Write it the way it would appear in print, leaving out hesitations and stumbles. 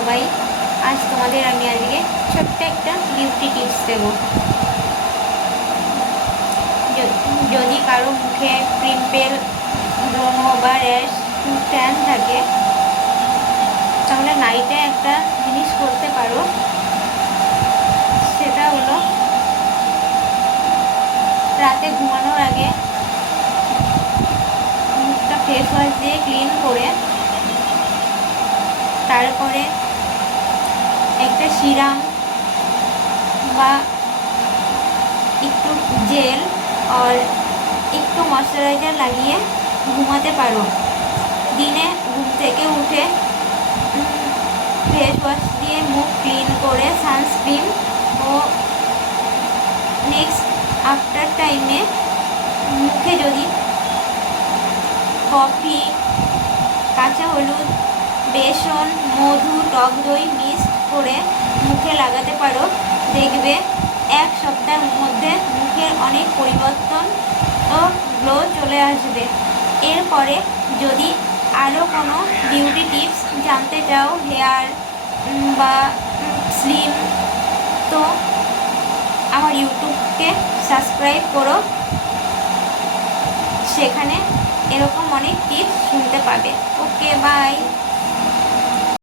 সবাই। আজ তোমাদের আমি আজকে ছোট্ট একটা বিউটি টিপস দেব। যদি কারো মুখে পিম্পল, ব্রণ বা র্যাশ, ট্যান থাকে, তাহলে নাইটে একটা জিনিস করতে পারো। সেটা হলো রাতে ঘুমানোর আগে মুখটা ফেস ওয়াশ দিয়ে ক্লিন করে তারপরে একটা সিরাম বা একটু জেল আর একটু ময়শ্চারাইজার লাগিয়ে ঘুমাতে পারো। দিনে ঘুম থেকে উঠে ফেস ওয়াশ দিয়ে মুখ ক্লিন করে সানস্ক্রিন ও নেক্সট আফটার টাইমে মুখে যদি কফি, কাঁচা হলুদ, বেসন, মধু, টক দই মিক্স করে মুখে লাগাতে পারো। দেখবে 1 সপ্তাহের মধ্যে মুখের অনেক পরিবর্তন ও গ্লো চলে আসবে। এরপরে যদি আরও কোনো বিউটি টিপস জানতে চাও, হেয়ার বা স্লিম, তো আমার ইউটিউবকে সাবস্ক্রাইব করো। সেখানে এরকম অনেক টিপস শুনতে পাবে। ওকে, বাই।